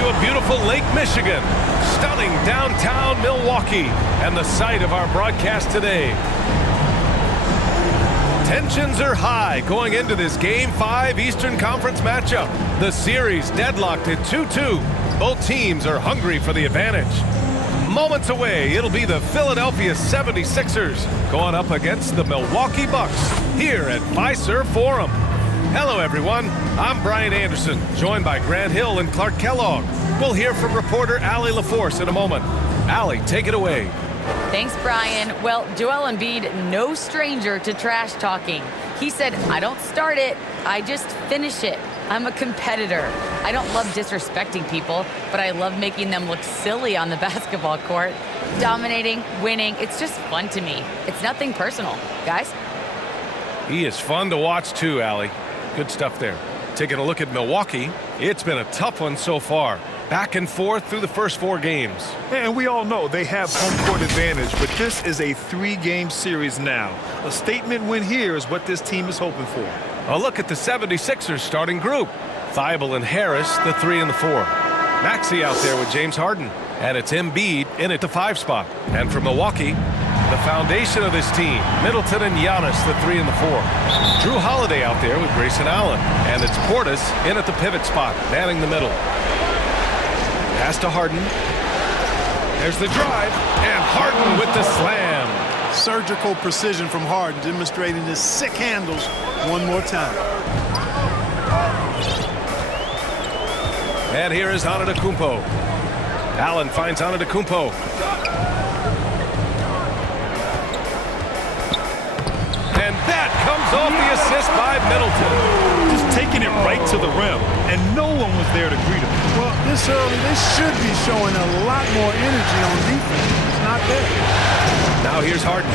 view of beautiful Lake Michigan, stunning downtown Milwaukee, and the site of our broadcast today. Tensions are high going into this Game 5 Eastern Conference matchup. The series deadlocked at 2-2. Both teams are hungry for the advantage. Moments away, it'll be the Philadelphia 76ers going up against the Milwaukee Bucks here at Fiserv Forum. Hello, everyone. I'm Brian Anderson, joined by Grant Hill and Clark Kellogg. We'll hear from reporter Allie LaForce in a moment. Allie, take it away. Thanks, Brian. Well, Joel Embiid, no stranger to trash talking. He said, I don't start it, I just finish it. I'm a competitor. I don't love disrespecting people, but I love making them look silly on the basketball court. Dominating, winning, it's just fun to me. It's nothing personal. Guys? He is fun to watch too, Allie. Good stuff there. Taking a look at Milwaukee, it's been a tough one so far. Back and forth through the first 4 games. And we all know they have home court advantage, but this is a 3-game series now. A statement win here is what this team is hoping for. A look at the 76ers starting group. Thibault and Harris, the 3 and the 4. Maxey out there with James Harden. And it's Embiid in at the 5 spot. And for Milwaukee, the foundation of this team, Middleton and Giannis, the 3 and the 4. Drew Holiday out there with Grayson Allen. And it's Portis in at the pivot spot, manning the middle. Pass to Harden. There's the drive, and Harden with the slam. Surgical precision from Harden, demonstrating his sick handles one more time. And here is Antetokounmpo. Allen finds Antetokounmpo. And that comes off the assist by Middleton. Just taking it right to the rim, and no one was there to greet him. Well, this early, they should be showing a lot more energy on defense. It's not there. Now here's Harden.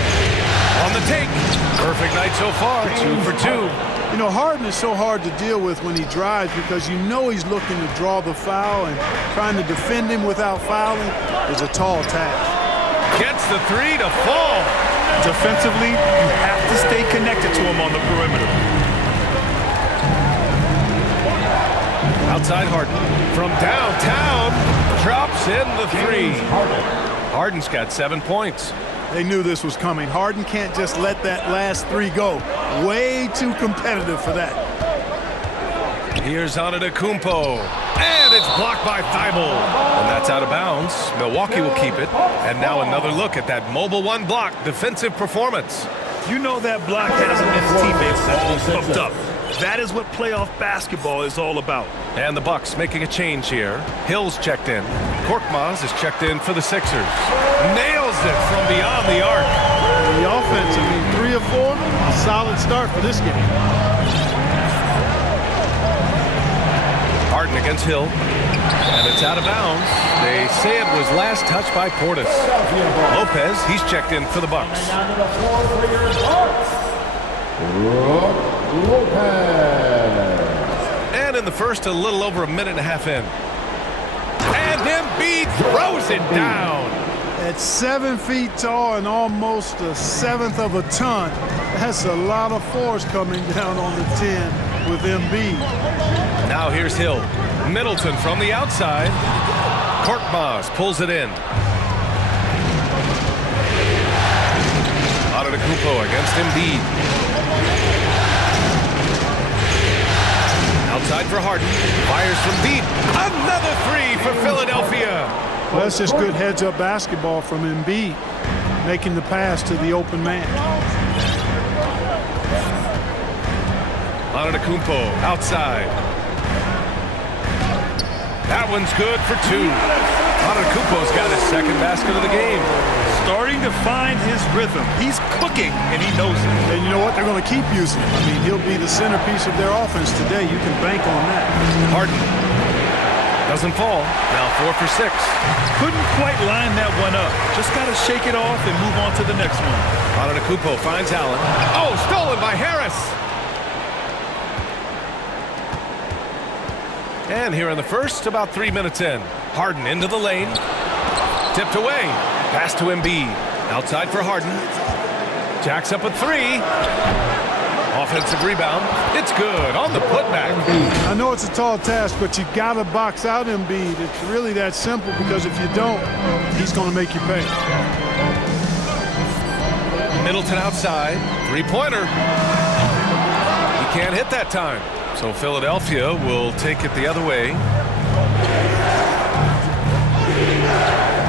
On the take. Perfect night so far. 2 for 2. You know, Harden is so hard to deal with when he drives because you know he's looking to draw the foul, and trying to defend him without fouling is a tall task. Gets the 3 to fall. Defensively, you have to stay connected to him on the perimeter. Outside Harden. From downtown, drops in the 3. Harden's got 7 points. They knew this was coming. Harden can't just let that last 3 go. Way too competitive for that. Here's Antetokounmpo. And it's blocked by Thibault. And that's out of bounds. Milwaukee will keep it. And now another look at that mobile 1 block defensive performance. You know that block hasn't been his teammates all pumped up. That is what playoff basketball is all about. And the Bucks making a change here. Hill's checked in. Korkmaz is checked in for the Sixers. Nails it from beyond the arc. The offense, 3 of 4, a solid start for this game. Harden against Hill. And it's out of bounds. They say it was last touched by Portis. Lopez, he's checked in for the Bucks. And in the first, a little over a minute and a half in. And Embiid throws it down. At 7 feet tall and almost 1/7 of a ton, that's a lot of force coming down on the 10 with Embiid. Now here's Hill. Middleton from the outside. Korkmaz pulls it in. Antetokounmpo against Embiid. Outside for Harden. Fires from deep. Another 3 for Philadelphia. Well, that's just good heads-up basketball from Embiid, making the pass to the open man. Antetokounmpo outside. That one's good for 2. Antetokounmpo's got his 2nd basket of the game. Starting to find his rhythm. He's cooking, and he knows it. And you know what? They're going to keep using him. He'll be the centerpiece of their offense today. You can bank on that. Harden doesn't fall. Now 4 for 6. Couldn't quite line that one up. Just got to shake it off and move on to the next one. Antetokounmpo finds Allen. Oh, stolen by Harris. And here in the first, about 3 minutes in. Harden into the lane. Tipped away. Pass to Embiid. Outside for Harden. Jacks up a 3. Offensive rebound. It's good on the putback. I know it's a tall task, but you got to box out Embiid. It's really that simple, because if you don't, he's going to make you pay. Middleton outside. Three-pointer. He can't hit that time. So Philadelphia will take it the other way.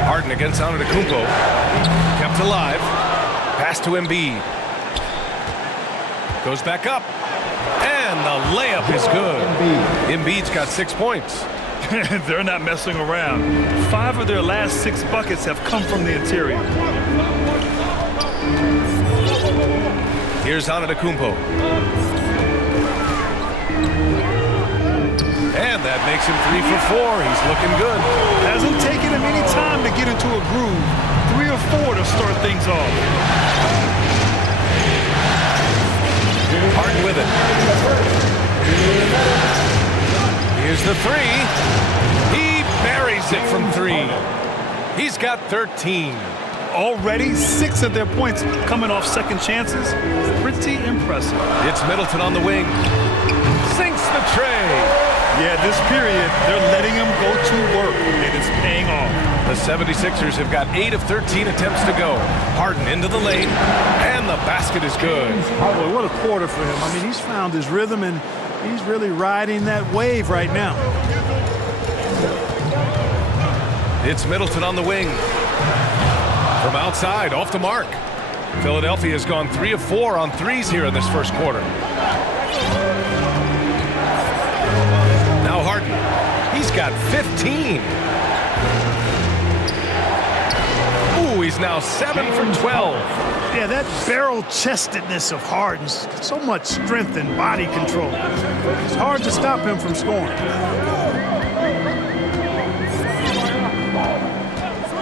Harden against Antetokounmpo. Kept alive. Pass to Embiid. Goes back up. And the layup is good. Embiid's got 6 points. They're not messing around. 5 of their last 6 buckets have come from the interior. Here's Antetokounmpo. And that makes him 3 for 4. He's looking good. Hasn't taken him any time to get into a groove. 3 or 4 to start things off. Harden with it. Here's the 3. He buries it from 3. He's got 13. Already 6 of their points coming off second chances. Pretty impressive. It's Middleton on the wing. Sinks the tray. Yeah, this period, they're letting him go to work, and it's paying off. The 76ers have got 8 of 13 attempts to go. Harden into the lane, and the basket is good. Boy, what a quarter for him. I mean, he's found his rhythm, and he's really riding that wave right now. It's Middleton on the wing. From outside, off the mark. Philadelphia has gone 3 of 4 on threes here in this first quarter. Now Harden. He's got 15. Ooh, he's now 7 for 12. Yeah, that barrel-chestedness of Harden's, so much strength and body control. It's hard to stop him from scoring.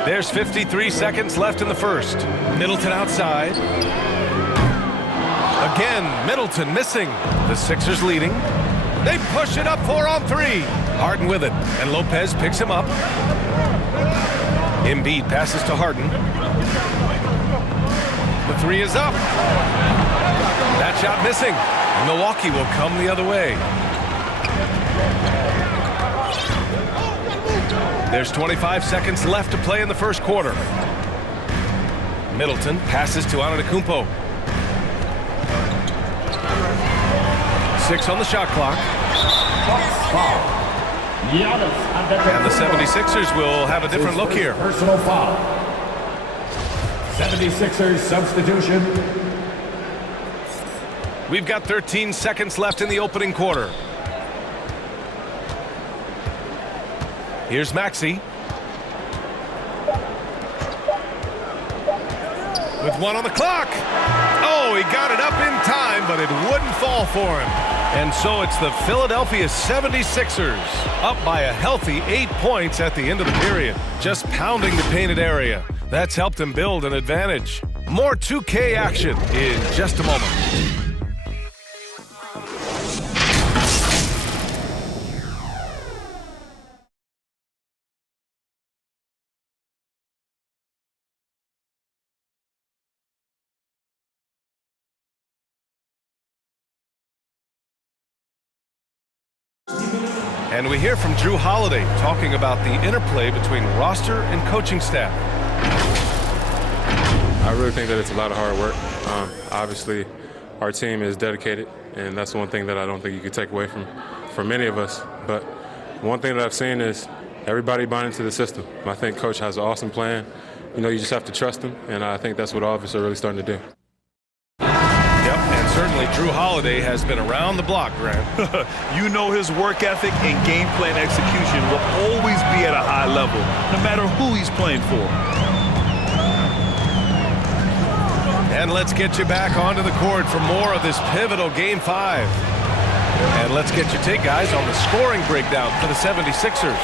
There's 53 seconds left in the first. Middleton outside. Again, Middleton missing. The Sixers leading. They push it up 4 on 3. Harden with it, and Lopez picks him up. Embiid passes to Harden. The 3 is up. That shot missing. Milwaukee will come the other way. There's 25 seconds left to play in the first quarter. Middleton passes to Antetokounmpo. 6 on the shot clock. And the 76ers will have a different look here. Personal foul. 76ers substitution. We've got 13 seconds left in the opening quarter. Here's Maxey. With 1 on the clock. Oh, he got it up in time, but it wouldn't fall for him. And so it's the Philadelphia 76ers up by a healthy 8 points at the end of the period. Just pounding the painted area. That's helped him build an advantage. More 2K action in just a moment. And we hear from Drew Holiday talking about the interplay between roster and coaching staff. I really think that it's a lot of hard work. Obviously, our team is dedicated, and that's one thing that I don't think you could take away from many of us. But one thing that I've seen is everybody buying into the system. I think Coach has an awesome plan. You know, you just have to trust him, and I think that's what all of us are really starting to do. Yep, and certainly Drew Holiday has been around the block, Grant. You know his work ethic and game plan execution will always be at a high level, no matter who he's playing for. And let's get you back onto the court for more of this pivotal Game 5. And let's get your take, guys, on the scoring breakdown for the 76ers.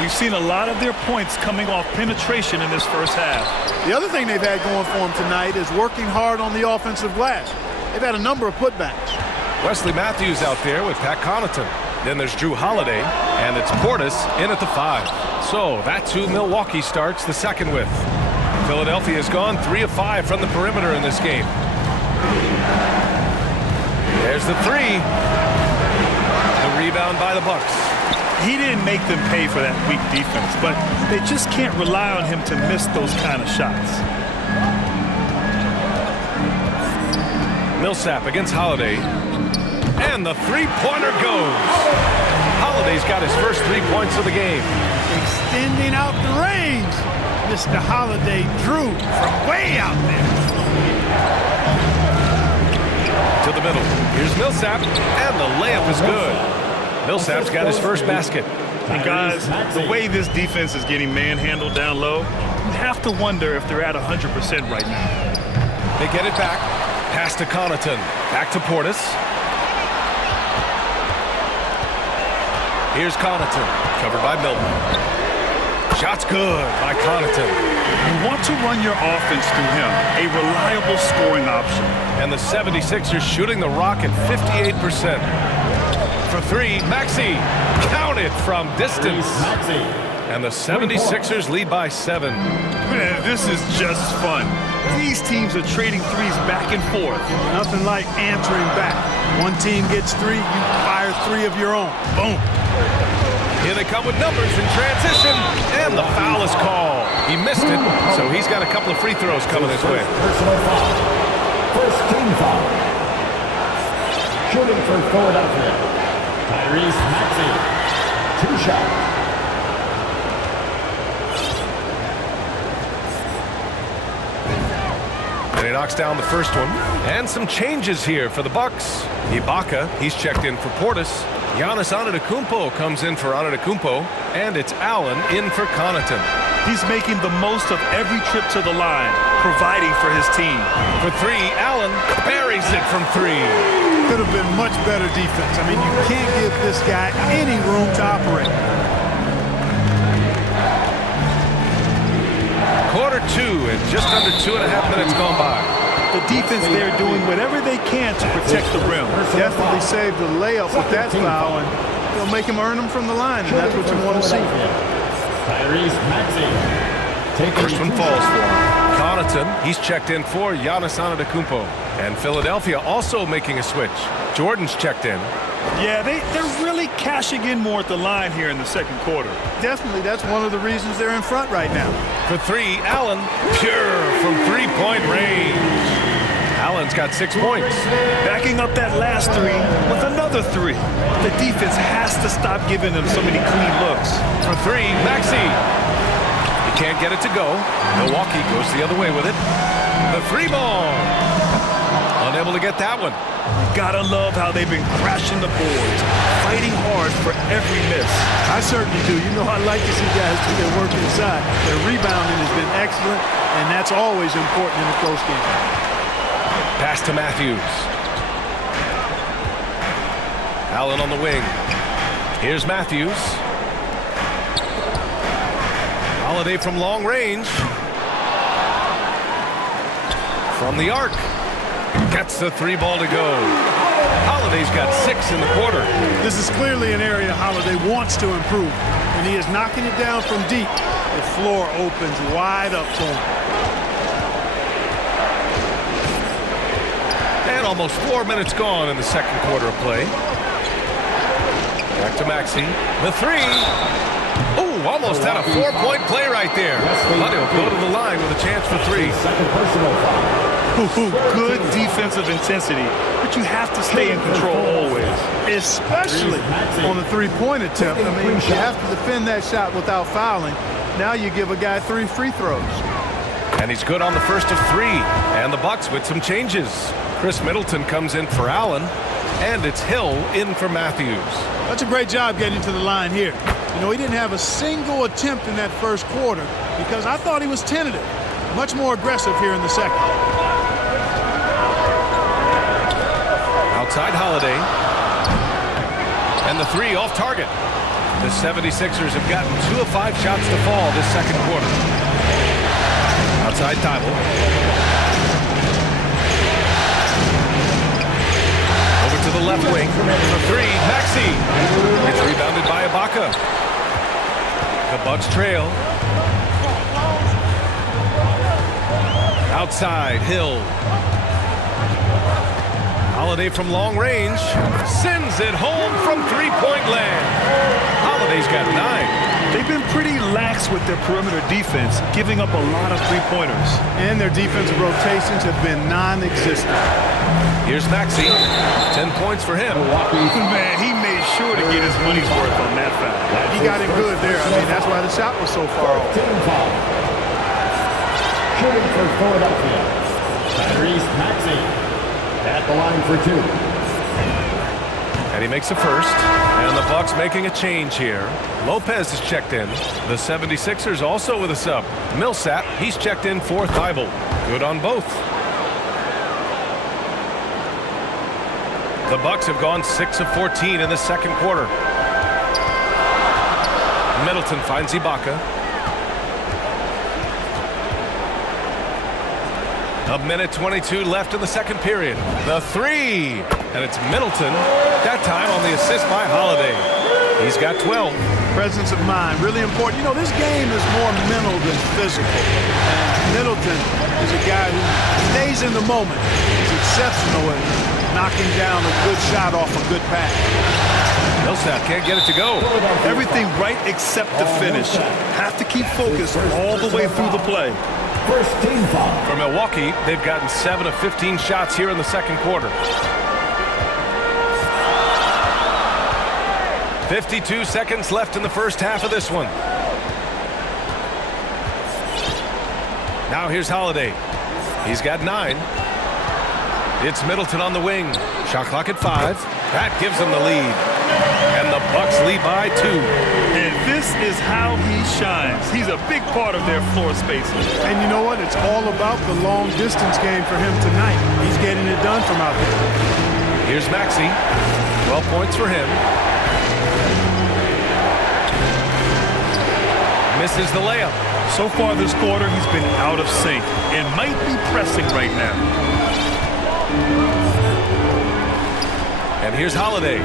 We've seen a lot of their points coming off penetration in this first half. The other thing they've had going for them tonight is working hard on the offensive glass. They've had a number of putbacks. Wesley Matthews out there with Pat Connaughton. Then there's Drew Holiday, and it's Portis in at the 5. So that's who Milwaukee starts the second with. Philadelphia has gone 3 of 5 from the perimeter in this game. There's the 3. rebound by the Bucks. He didn't make them pay for that weak defense, but they just can't rely on him to miss those kind of shots. Millsap against Holiday. And the three-pointer goes. Holiday's got his first 3 points of the game. Extending out the range. Mr. Holiday drew from way out there. To the middle. Here's Millsap, and the layup is good. Millsap's got his first basket. And guys, the way this defense is getting manhandled down low, you have to wonder if they're at 100% right now. They get it back. Pass to Connaughton. Back to Portis. Here's Connaughton. Covered by Milton. Shot's good by Connaughton. You want to run your offense through him, a reliable scoring option. And the 76ers shooting the rock at 58%. For three, Maxey counted from distance. And the 76ers lead by 7. Man, this is just fun. These teams are trading threes back and forth. Nothing like answering back. One team gets 3, you fire 3 of your own. Boom. Here they come with numbers in transition, and the foul is called. He missed it, so he's got a couple of free throws coming his way. Personal foul. First team foul. Shooting for Philadelphia. Tyrese Maxey. 2 shots. And he knocks down the first one. And some changes here for the Bucks. Ibaka, he's checked in for Portis. Giannis Antetokounmpo comes in for Antetokounmpo. And it's Allen in for Connaughton. He's making the most of every trip to the line, providing for his team. For 3, Allen buries it from 3. Could have been much better defense. I mean, you can't give this guy any room to operate. Quarter 2 and just under 2.5 minutes gone by. The defense there doing whatever they can to protect the rim. Definitely saved the layup with that foul, and they'll make him earn them from the line, and that's what you want to see. Tyrese Maxey. First one falls for him. Connaughton, he's checked in for Giannis Antetokounmpo. And Philadelphia also making a switch. Jordan's checked in. Yeah, they're really cashing in more at the line here in the second quarter. Definitely, that's one of the reasons they're in front right now. For 3, Allen, pure from 3-point range. Allen's got 6 points. Backing up that last 3 with another 3. The defense has to stop giving them so many clean looks. For 3, Maxey. He can't get it to go. Milwaukee goes the other way with it. The 3 ball. Unable to get that one. Gotta love how they've been crashing the boards, fighting hard for every miss. I certainly do. You know, I like to see guys do their work inside. Their rebounding has been excellent, and that's always important in a close game. Pass to Matthews. Allen on the wing. Here's Matthews. Holiday from long range. From the arc. Gets the 3 ball to go. Holiday's got 6 in the quarter. This is clearly an area Holiday wants to improve. And he is knocking it down from deep. The floor opens wide up for him. And almost 4 minutes gone in the second quarter of play. Back to Maxey. The 3. Oh, almost had a 4-point play right there. But he'll go to the line with a chance for 3. Second personal foul. Good defensive intensity, but you have to stay in control always. Especially on the 3-point attempt. I mean, you have to defend that shot without fouling. Now you give a guy 3 free throws. And he's good on the first of 3. And the Bucks with some changes. Chris Middleton comes in for Allen. And it's Hill in for Matthews. That's a great job getting to the line here. You know, he didn't have a single attempt in that first quarter because I thought he was tentative. Much more aggressive here in the second. Outside Holiday. And the 3 off target. The 76ers have gotten 2 of 5 shots to fall this second quarter. Outside Thibault. Over to the left wing. For 3, Maxey. It's rebounded by Ibaka. The Bucks trail. Outside Hill. Holiday from long range sends it home from three-point land. Holiday's got 9. They've been pretty lax with their perimeter defense, giving up a lot of three-pointers. And their defensive rotations have been non-existent. Here's Maxey. 10 points for him. Man, he made sure to get his money's worth on that foul. He got it good there. I mean, that's why the shot was so far off. Team foul. Shooting for Philadelphia. Tyrese Maxey at the line for 2. And he makes a first. And the Bucks making a change here. Lopez is checked in. The 76ers also with a sub. Millsap, he's checked in for Thibault. Good on both. The Bucks have gone 6 of 14 in the second quarter. Middleton finds Ibaka. A minute 22 left in the second period. The 3. And it's Middleton. That time on the assist by Holiday. He's got 12. Presence of mind, really important. You know, this game is more mental than physical. Middleton is a guy who stays in the moment. He's exceptional at knocking down a good shot off a good pass. Millsap can't get it to go. Everything right except the finish. Have to keep focused all the way through the play. First team foul. For Milwaukee, they've gotten 7 of 15 shots here in the second quarter. 52 seconds left in the first half of this one. Now here's Holiday. He's got 9. It's Middleton on the wing. Shot clock at 5. That gives them the lead. And the Bucks lead by 2. And this is how he shines. He's a big part of their floor spacing. And you know what? It's all about the long distance game for him tonight. He's getting it done from out there. Here's Maxey. 12 points for him. Misses the layup. So far this quarter, he's been out of sync and might be pressing right now. And here's Holiday.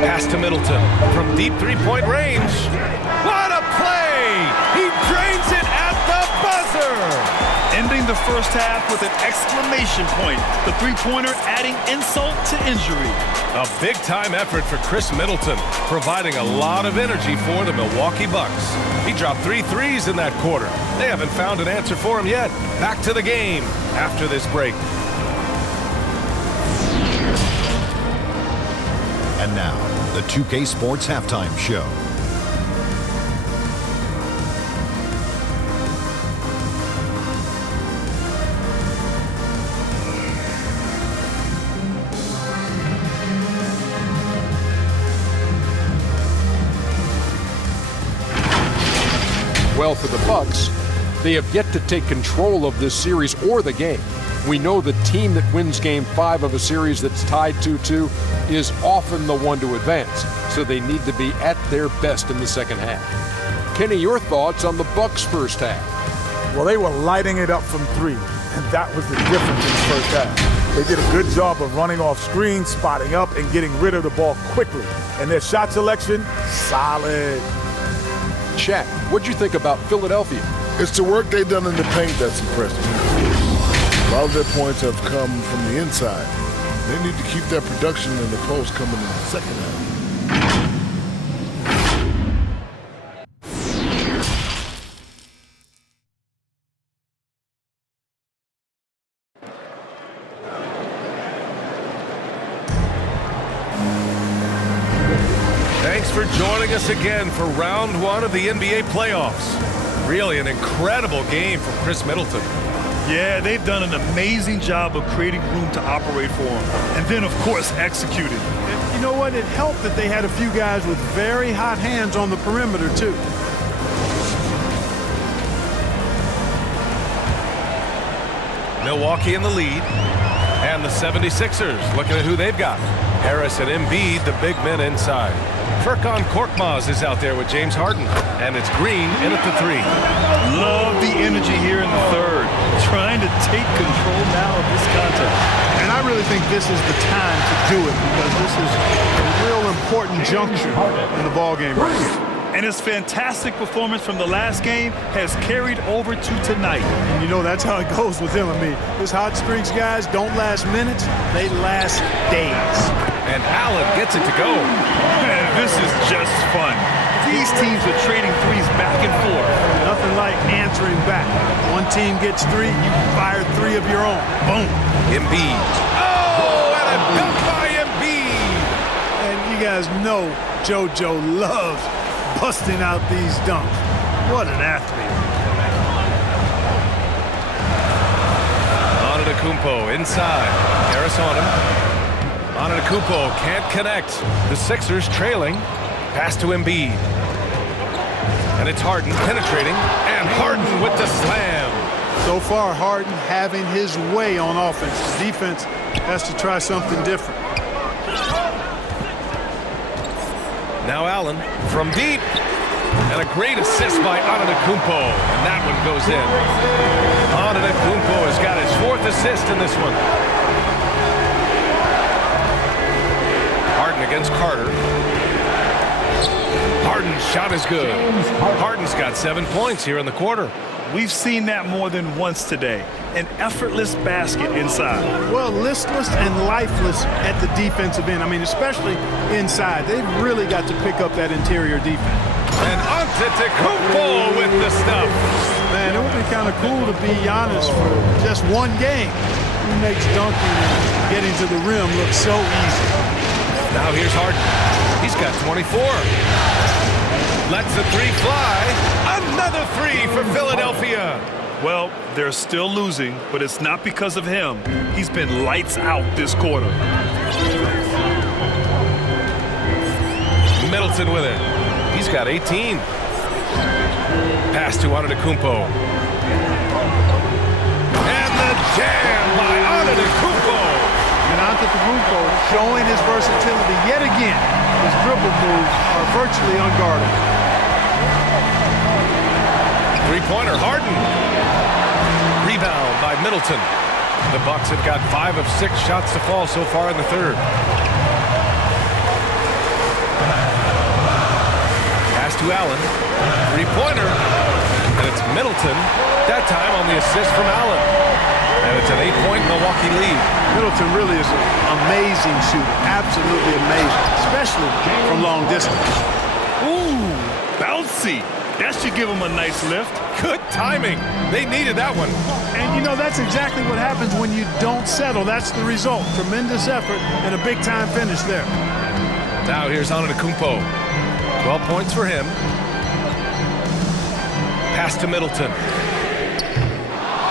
Pass to Middleton from deep three-point range. What a play! He drains it at the buzzer! Ending the first half with an exclamation point. The three-pointer adding insult to injury. A big-time effort for Chris Middleton, providing a lot of energy for the Milwaukee Bucks. He dropped 3 threes in that quarter. They haven't found an answer for him yet. Back to the game after this break. And now, the 2K Sports Halftime Show. Well, for the Bucks, they have yet to take control of this series or the game. We know the team that wins Game 5 of a series that's tied 2-2 is often the one to advance, so they need to be at their best in the second half. Kenny, your thoughts on the Bucks' first half? Well, they were lighting it up from 3, and that was the difference in the first half. They did a good job of running off screens, spotting up, and getting rid of the ball quickly. And their shot selection, solid. Shaq, what'd you think about Philadelphia? It's the work they've done in the paint that's impressive. A lot of their points have come from the inside. They need to keep that production in the post coming in the second half. Thanks for joining us again for round 1 of the NBA playoffs. Really an incredible game from Chris Middleton. Yeah, they've done an amazing job of creating room to operate for him. And then, of course, executing. And you know what? It helped that they had a few guys with very hot hands on the perimeter, too. Milwaukee in the lead. And the 76ers looking at who they've got. Harris and Embiid, the big men inside. Furkan Korkmaz is out there with James Harden. And it's Green in at the 3. Love the energy here in the third. Trying to take control now of this contest. And I really think this is the time to do it because this is a real important juncture in the ballgame right here. And his fantastic performance from the last game has carried over to tonight. And you know that's how it goes with him. I mean, his hot streaks, guys, don't last minutes. They last days. And Allen gets it to go. Man, this is just fun. These teams are trading threes back and forth. Nothing like answering back. One team gets 3, you fire 3 of your own. Boom. Embiid. Oh, and a dunk by Embiid. And you guys know JoJo loves busting out these dunks. What an athlete. Antetokounmpo inside. Harris on him. Antetokounmpo can't connect. The Sixers trailing. Pass to Embiid. And it's Harden penetrating. And Harden with the slam. So far, Harden having his way on offense. His defense has to try something different. Now Allen from deep. And a great assist by Antetokounmpo. And that one goes in. Antetokounmpo has got his 4th assist in this one. Harden against Carter. Harden's shot is good. Harden's got 7 points here in the quarter. We've seen that more than once today. An effortless basket inside. Well, listless and lifeless at the defensive end. I mean, especially inside. They've really got to pick up that interior defense. And Antetokounmpo with the stuff. Man, it would be kind of cool to be Giannis for just one game. He makes dunking and getting to the rim look so easy. Now here's Harden. He's got 24. Lets the 3 fly. Another 3 for Philadelphia. Well, they're still losing, but it's not because of him. He's been lights out this quarter. Middleton with it. He's got 18. Pass to Antetokounmpo. And the jam by Antetokounmpo. And Antetokounmpo showing his versatility yet again. His dribble moves are virtually unguardable. Three-pointer, Harden. Rebound by Middleton. The Bucks have got 5 of 6 shots to fall so far in the third. Pass to Allen. Three-pointer. And it's Middleton. That time on the assist from Allen. And it's an 8-point Milwaukee lead. Middleton really is an amazing shooter. Absolutely amazing. Especially from long distance. Ooh, bouncy. That should give him a nice lift. Good timing. They needed that one. And you know, that's exactly what happens when you don't settle. That's the result. Tremendous effort and a big-time finish there. Now here's Antetokounmpo. 12 points for him. Pass to Middleton.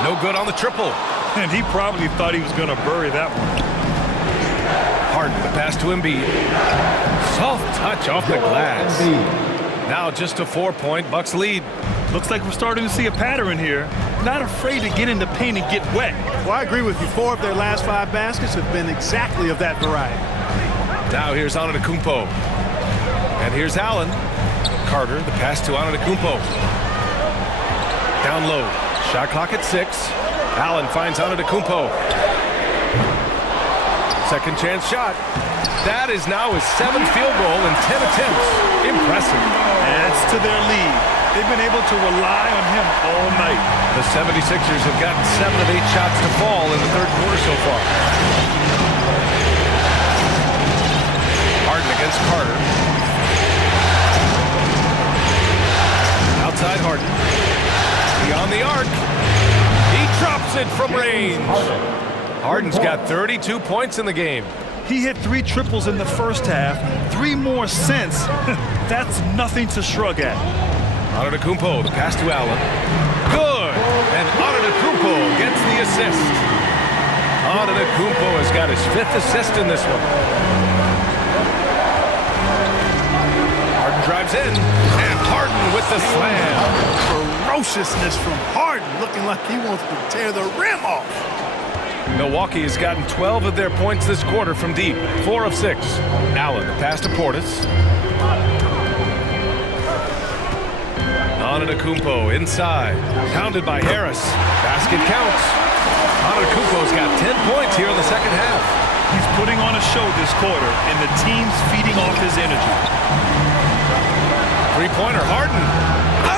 No good on the triple. And he probably thought he was going to bury that one. Harden, the pass to Embiid. Soft touch off the glass. Now just a 4-point Bucks lead. Looks like we're starting to see a pattern here. Not afraid to get in the paint and get wet. Well, I agree with you. 4 of their last 5 baskets have been exactly of that variety. Now here's Antetokounmpo. And here's Allen. Carter, the pass to Antetokounmpo. Down low. Shot clock at 6. Allen finds Antetokounmpo. Second chance shot. That is now his 7th field goal in 10 attempts. Impressive. Adds to their lead. They've been able to rely on him all night. The 76ers have gotten 7 of 8 shots to fall in the third quarter so far. Harden against Carter. Outside Harden. Beyond the arc. He drops it from range. Harden's got 32 points in the game. He hit 3 triples in the first half, 3 more since. That's nothing to shrug at. Antetokounmpo, the pass to Allen. Good! And Antetokounmpo gets the assist. Antetokounmpo has got his 5th assist in this one. Harden drives in, and Harden with the slam. Ferociousness from Harden, looking like he wants to tear the rim off. Milwaukee has gotten 12 of their points this quarter from deep. 4 of 6. Allen, the pass to Portis. Antetokounmpo inside. Pounded by Harris. Basket counts. Antetokounmpo's got 10 points here in the second half. He's putting on a show this quarter, and the team's feeding off his energy. Three-pointer, Harden.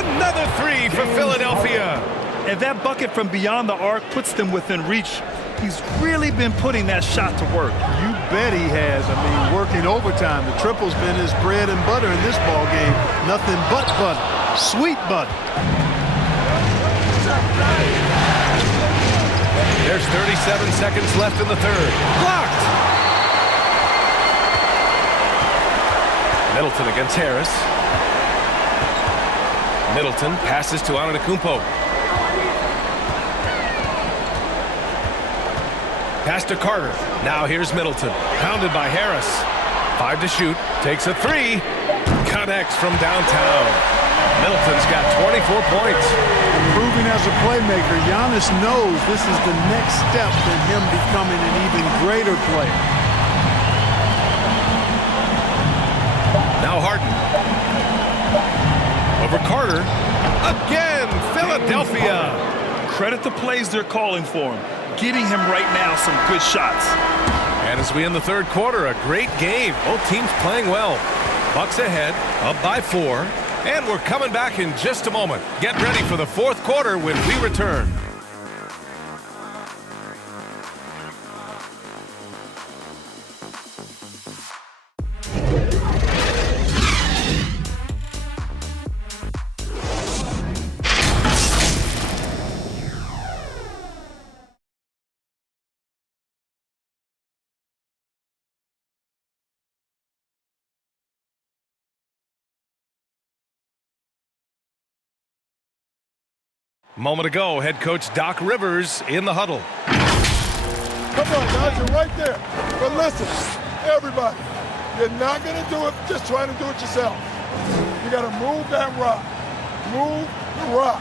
Another three for Philadelphia. And that bucket from beyond the arc puts them within reach. He's really been putting that shot to work. You bet he has. I mean, working overtime. The triple's been his bread and butter in this ball game. Nothing but butter. Sweet butter. There's 37 seconds left in the third. Blocked. Middleton against Harris. Middleton passes to Antetokounmpo. Pass to Carter. Now here's Middleton. Pounded by Harris. 5 to shoot. Takes a three. Connects from downtown. Middleton's got 24 points. Improving as a playmaker, Giannis knows this is the next step in him becoming an even greater player. Now Harden. Over Carter. Again, Philadelphia. Credit the plays they're calling for him. Getting him right now some good shots. And as we end the third quarter, a great game. Both teams playing well. Bucks ahead, up by 4. And we're coming back in just a moment. Get ready for the fourth quarter when we return. Moment ago, head coach Doc Rivers in the huddle. Come on, guys, you're right there. But listen, everybody, you're not going to do it just trying to do it yourself. You got to move that rock. Move the rock.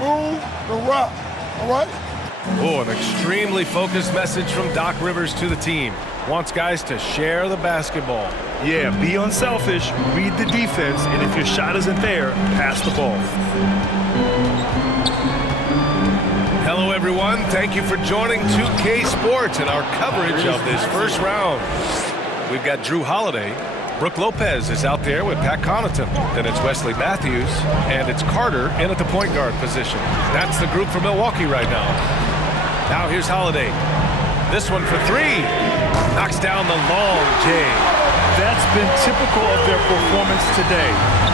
Move the rock. All right? Oh, an extremely focused message from Doc Rivers to the team. Wants guys to share the basketball. Yeah, be unselfish, read the defense, and if your shot isn't there, pass the ball. Hello, everyone. Thank you for joining 2K Sports and our coverage of this first round. We've got Drew Holiday. Brooke Lopez is out there with Pat Connaughton. Then it's Wesley Matthews, and it's Carter in at the point guard position. That's the group for Milwaukee right now. Now here's Holiday. This one for three. Knocks down the long J. That's been typical of their performance today.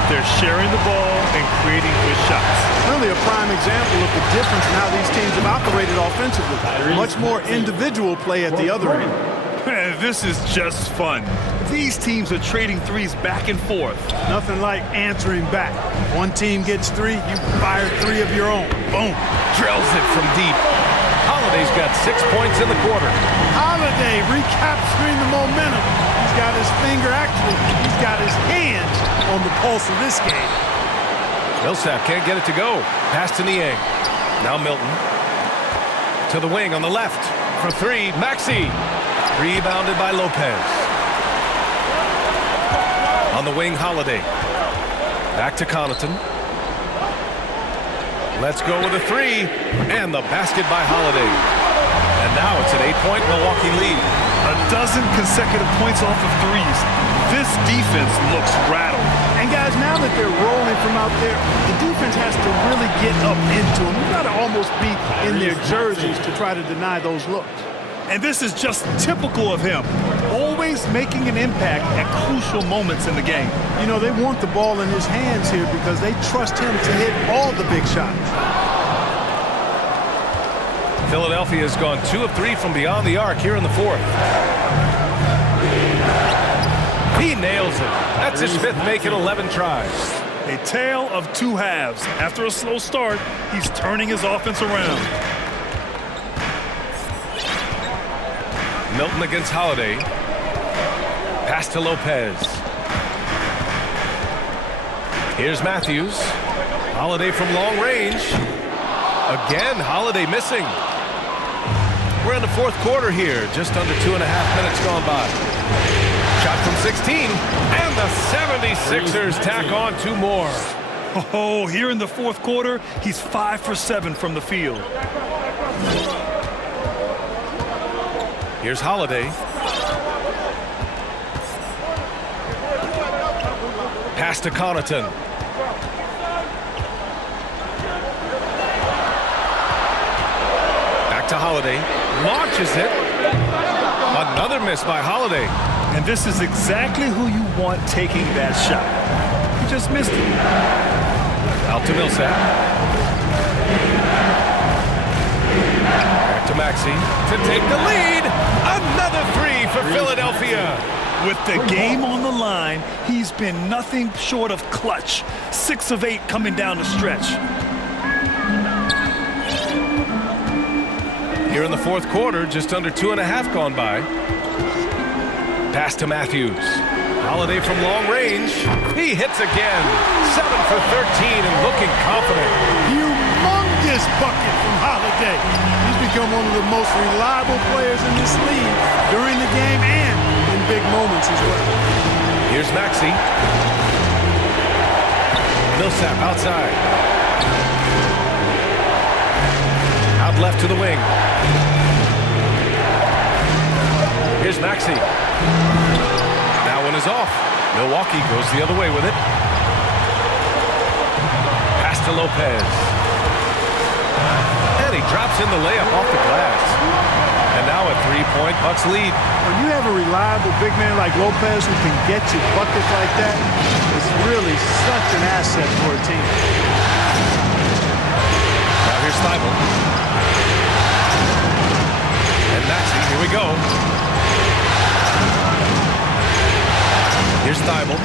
They're sharing the ball and creating good shots. Really a prime example of the difference in how these teams have operated offensively. Much more individual play at the other end. This is just fun. These teams are trading threes back and forth. Nothing like answering back. One team gets three, you fire three of your own. Boom. Drills it from deep. Holiday's got 6 points in the quarter. Holiday recapturing the momentum. He's got his finger, actually, he's got his hands on the pulse of this game. Millsap can't get it to go. Pass to Niang. Now Milton. To the wing on the left. For three, Maxey. Rebounded by Lopez. On the wing, Holiday. Back to Connaughton. Let's go with a three. And the basket by Holiday. And now it's an 8-point Milwaukee lead. A dozen consecutive points off of threes. This defense looks rattled. And guys, now that they're rolling from out there, the defense has to really get up into them. You've got to almost be in their jerseys to try to deny those looks. And this is just typical of him. Always making an impact at crucial moments in the game. You know, they want the ball in his hands here because they trust him to hit all the big shots. Philadelphia has gone 2 of 3 from beyond the arc here in the fourth. He nails it. That's his fifth make it 11 tries. A tale of two halves. After a slow start, he's turning his offense around. Milton against Holiday. Pass to Lopez. Here's Matthews. Holiday from long range. Again, Holiday missing. We're in the fourth quarter here. Just under 2.5 minutes gone by. Shot from 16. And the 76ers tack on 2 more. Oh, here in the fourth quarter, he's 5 for 7 from the field. Here's Holiday. Pass Pass to Connaughton. Back to Holiday. Launches it. Another miss by Holiday. And this is exactly who you want taking that shot. He just missed it. Out to Millsap. Back to Maxey to take the lead. Another three for Philadelphia. With the game on the line, he's been nothing short of clutch. 6 of 8 coming down the stretch. Here in the fourth quarter, just under 2.5 gone by. Pass to Matthews. Holiday from long range. He hits again. 7 for 13 and looking confident. Humongous bucket from Holiday. He's become one of the most reliable players in this league during the game and in big moments as well. Here's Maxey. Millsap outside. Out left to the wing. Here's Maxey. That one is off. Milwaukee goes the other way with it. Pass to Lopez. And he drops in the layup off the glass. And now a 3-point Bucks lead. When you have a reliable big man like Lopez who can get you buckets like that, it's really such an asset for a team. Now here's Thibault. And Maxey, here we go. Here's Thibault.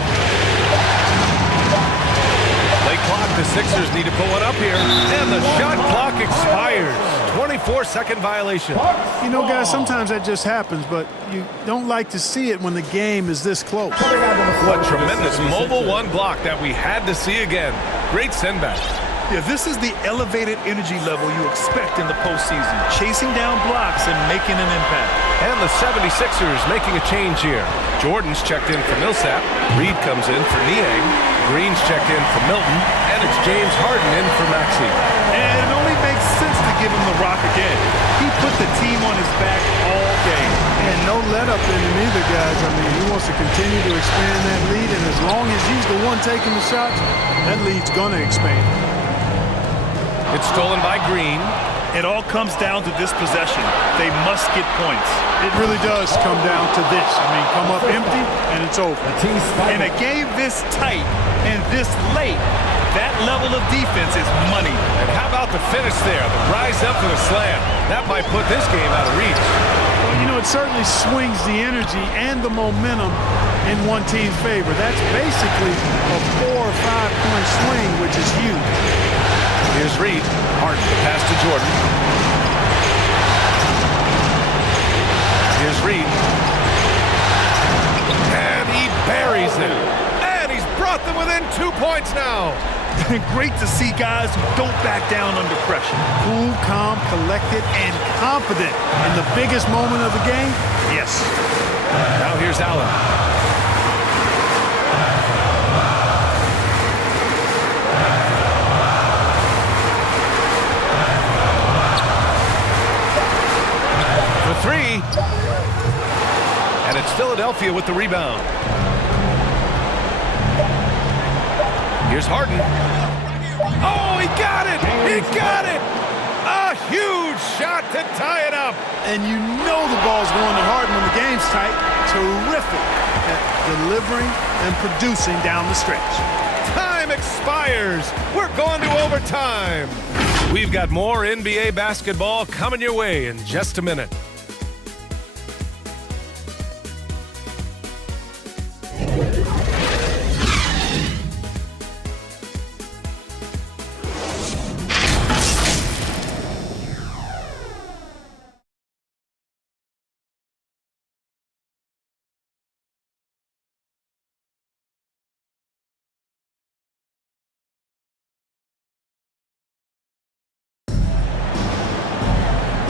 Late clock, the Sixers need to pull it up here. And the shot clock expires. 24-second violation. You know, guys, sometimes that just happens, but you don't like to see it when the game is this close. What tremendous mobile one block that we had to see again. Great send back. Yeah, this is the elevated energy level you expect in the postseason. Chasing down blocks and making an impact. And the 76ers making a change here. Jordan's checked in for Millsap. Reed comes in for Niang. Green's checked in for Milton. And it's James Harden in for Maxey. And it only makes sense to give him the rock again. He put the team on his back all game. And no let up in him either, guys. I mean, he wants to continue to expand that lead, and as long as he's the one taking the shots, that lead's going to expand. It's stolen by Green. It all comes down to this possession. They must get points. It really does come down to this. I mean, come up empty, and it's over. In a game this tight and this late, that level of defense is money. And how about the finish there? The rise up for the slam. That might put this game out of reach. Well, you know, it certainly swings the energy and the momentum in one team's favor. That's basically a 4 or 5 point swing, which is huge. Here's Reed. Harden, pass to Jordan. Here's Reed. And he buries it. And he's brought them within 2 points now. Great to see guys who don't back down under pressure. Cool, calm, collected, and confident in the biggest moment of the game. Yes. Now here's Allen. For 3. And it's Philadelphia with the rebound. Here's Harden. Oh, he got it! He got it! A huge shot to tie it up. And you know the ball's going to Harden when the game's tight. Terrific at delivering and producing down the stretch. Time expires. We're going to overtime. We've got more NBA basketball coming your way in just a minute.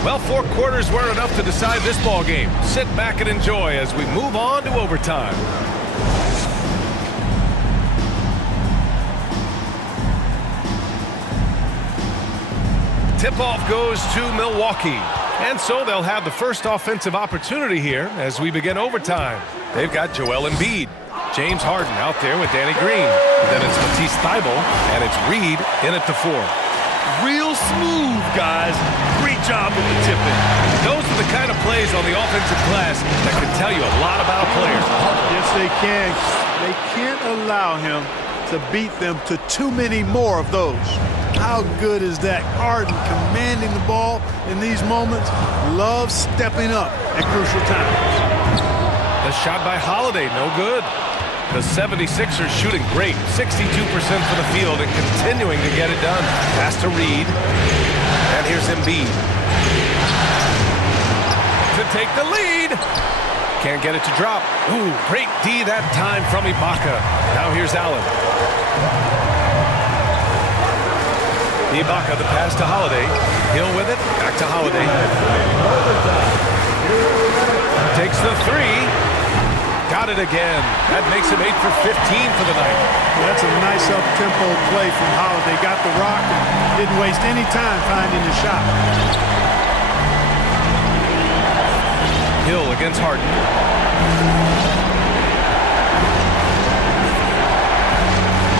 Well, 4 quarters weren't enough to decide this ball game. Sit back and enjoy as we move on to overtime. Tip-off goes to Milwaukee. And so they'll have the first offensive opportunity here as we begin overtime. They've got Joel Embiid. James Harden out there with Danny Green. Then it's Matisse Thybulle, and it's Reed in at the 4. Real smooth, guys. Great job with the tip-in. Those are the kind of plays on the offensive glass that can tell you a lot about players. Yes, they can. They can't allow him to beat them to too many more of those. How good is that? Harden commanding the ball in these moments. Loves stepping up at crucial times. The shot by Holiday, no good. The 76ers shooting great, 62% for the field and continuing to get it done. Pass to Reed. And here's Embiid. To take the lead. Can't get it to drop. Ooh, great D that time from Ibaka. Now here's Allen. Ibaka, the pass to Holiday. Hill with it. Back to Holiday. Takes the 3. Got it again. That makes him 8 for 15 for the night. That's a nice up-tempo play from Holiday. Got the rock and didn't waste any time finding the shot. Hill against Harden.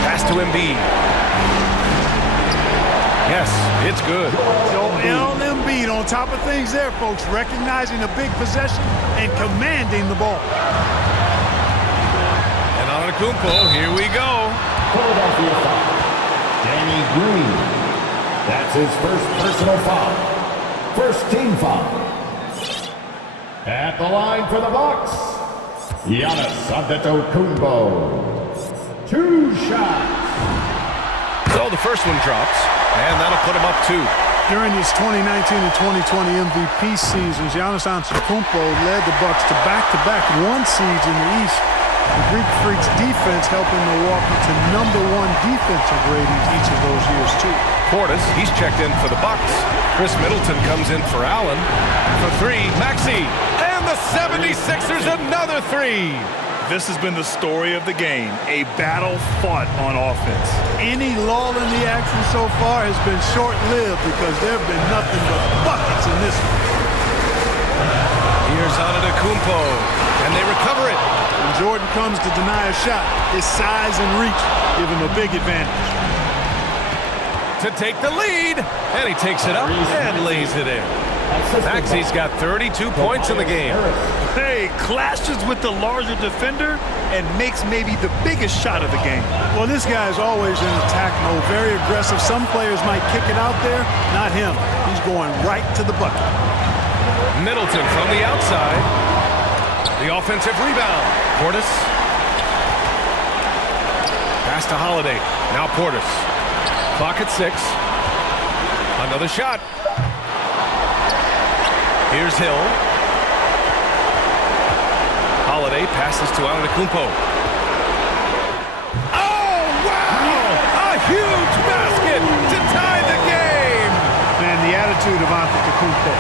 Pass to Embiid. Yes, it's good. Joel Embiid on top of things there, folks. Recognizing a big possession and commanding the ball. Antetokounmpo, here we go. Philadelphia foul. Danny Green. That's his first personal foul. First team foul. At the line for the Bucks, Giannis Antetokounmpo. 2 shots. So the first one drops, and that'll put him up 2. During his 2019 and 2020 MVP seasons, Giannis Antetokounmpo led the Bucks to back-to-back 1 seeds in the East. The Greek Freaks defense helping Milwaukee to #1 defensive ratings each of those years, too. Portis, he's checked in for the Bucks. Chris Middleton comes in for Allen. For 3, Maxey. And the 76ers another 3. This has been the story of the game, a battle fought on offense. Any lull in the action so far has been short-lived because there have been nothing but buckets in this one. Here's Antetokounmpo, and they recover it. When Jordan comes to deny a shot, his size and reach give him a big advantage. To take the lead, and he takes it up and lays it in. Maxey's got 32 points in the game. Hey, clashes with the larger defender and makes maybe the biggest shot of the game. Well, this guy is always in attack mode, very aggressive. Some players might kick it out there, not him. He's going right to the bucket. Middleton from the outside. The offensive rebound. Portis. Pass to Holiday. Now Portis. Clock at 6. Another shot. Here's Hill. Holiday passes to Antetokounmpo. Oh, wow! A huge basket to tie the game! Man, the attitude of Antetokounmpo,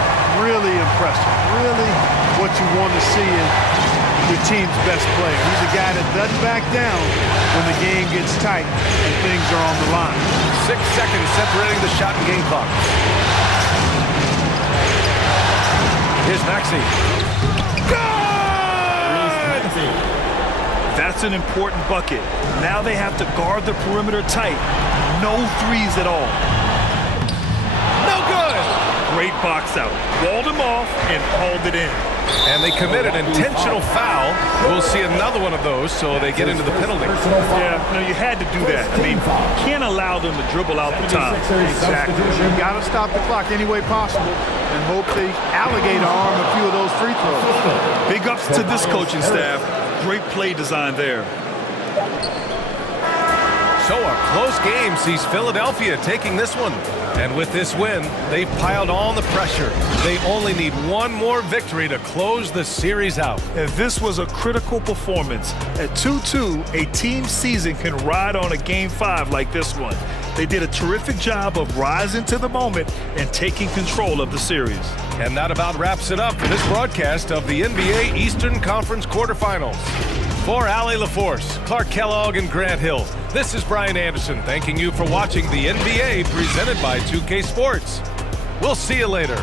really impressive. Really what you want to see in your team's best player. He's a guy that doesn't back down when the game gets tight and things are on the line. 6 seconds separating the shot and game clock. Here's Maxey. Good! That's an important bucket. Now they have to guard the perimeter tight. No threes at all. No good! Great box out. Walled him off and hauled it in. And they committed intentional foul. We'll see another one of those, so they get into the penalty. Yeah, no, you had to do that. I mean, can't allow them to dribble out the time. Exactly. You got to stop the clock any way possible and hope they alligator arm a few of those free throws. Big ups to this coaching staff. Great play design there. So a close game sees Philadelphia taking this one. And with this win, they've piled on the pressure. They only need one more victory to close the series out. And this was a critical performance. At 2-2, a team season can ride on a Game 5 like this one. They did a terrific job of rising to the moment and taking control of the series. And that about wraps it up for this broadcast of the NBA Eastern Conference quarterfinals. For Allie LaForce, Clark Kellogg, and Grant Hill, this is Brian Anderson thanking you for watching the NBA presented by 2K Sports. We'll see you later.